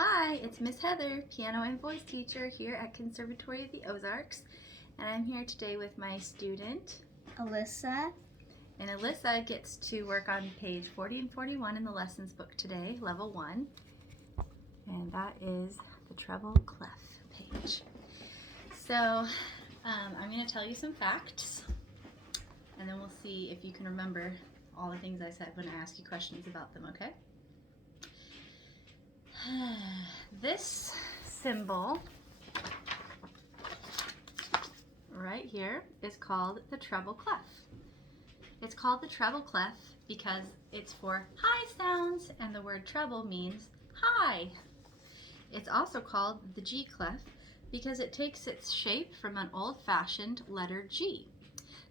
Hi, it's Miss Heather, piano and voice teacher here at Conservatory of the Ozarks, and I'm here today with my student, Alyssa. And Alyssa gets to work on page 40 and 41 in the lessons book today, level 1, and that is the Treble Clef page. So I'm going to tell you some facts, and then we'll see if you can remember all the things I said when I ask you questions about them, okay? This symbol right here is called the treble clef. It's called the treble clef because it's for high sounds, and the word treble means high. It's also called the G clef because it takes its shape from an old-fashioned letter G.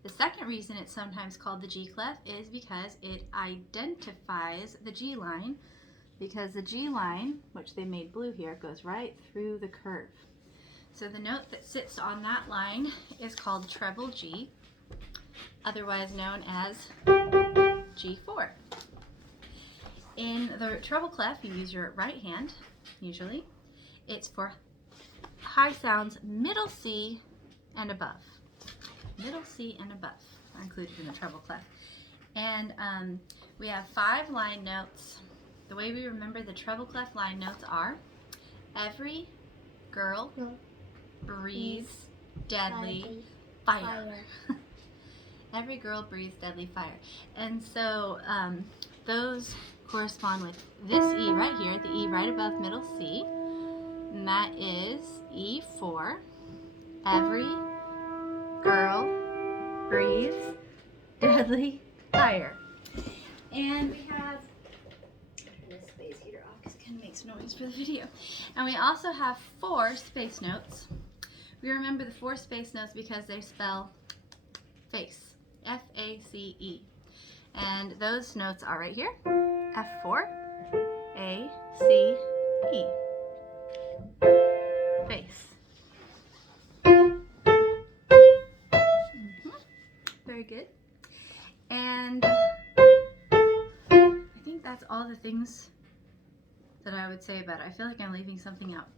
The second reason it's sometimes called the G clef is because it identifies the G line, because the G line, which they made blue here, goes right through the curve. So the note that sits on that line is called treble G, otherwise known as G4. In the treble clef, you use your right hand, usually. It's for high sounds middle C and above. Middle C and above are included in the treble clef. And we have 5 line notes. The way we remember the treble clef line notes are: every girl breathes deadly fire. Every girl breathes deadly fire. And so those correspond with this E right here, the E right above middle C, and that is E4. Every girl breathes deadly fire. And we have this space heater off because it kind of makes noise for the video. And we also have 4 space notes. We remember the 4 space notes because they spell face, F-A-C-E. And those notes are right here, F4, A-C-E, face. Very good. And I think that's all the things that I would say about it. I feel like I'm leaving something out.